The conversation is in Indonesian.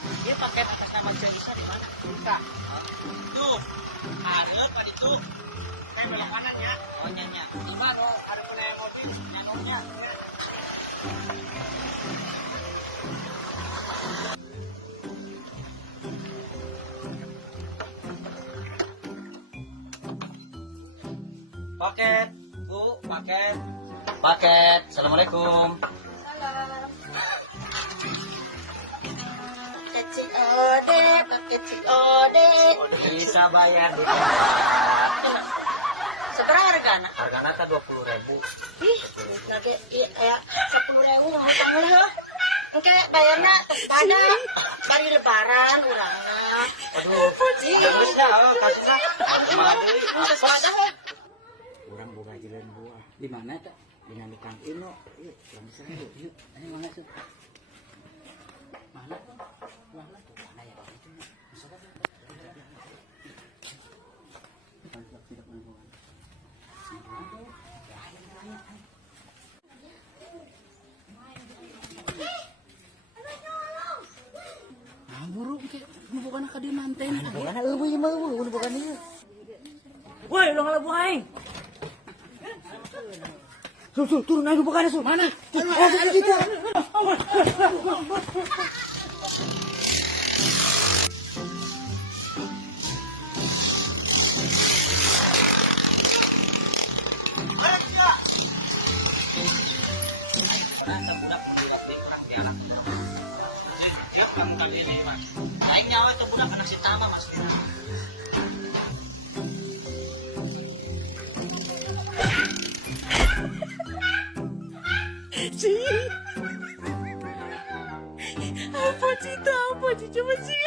Dia paket atas nama Jaisa di mana? Bisa. Tuh, ada apa itu? Saya belok kanan ya. Oh nyanyi. Di mana? Ada punya mobil, nyanonya. Paket, Bu, paket. Paket. Assalamualaikum. Salam. Paket COD, paket COD. Bisa bayar di Seberapa harganya? harganya kan 20.000. Ih, lagi ya 10.000 murah. Oke, bayarnya pada bagi lebaran urangna. Aduh, bagus dah. Sesuatu Orang boga jalan buah. Di mana tuh? Dengan Kang Ino. Yuk, pulang sana yuk. Yuk, ayo mana tuh? Mana tuh? Mana tuh? Mana ya Pak itu? Masuk aja. Tidak mana. Ah, buruk ke bukan ka di manten. Bukan eueuh mah bukan ieu. Woi, udah ngalah buah aing. Sul, turun aja bukan sul. Mana? Oh, gitu. Aing nyawa itu budak anak si Tama mas. apa sih itu? Apa sih? Coba sih.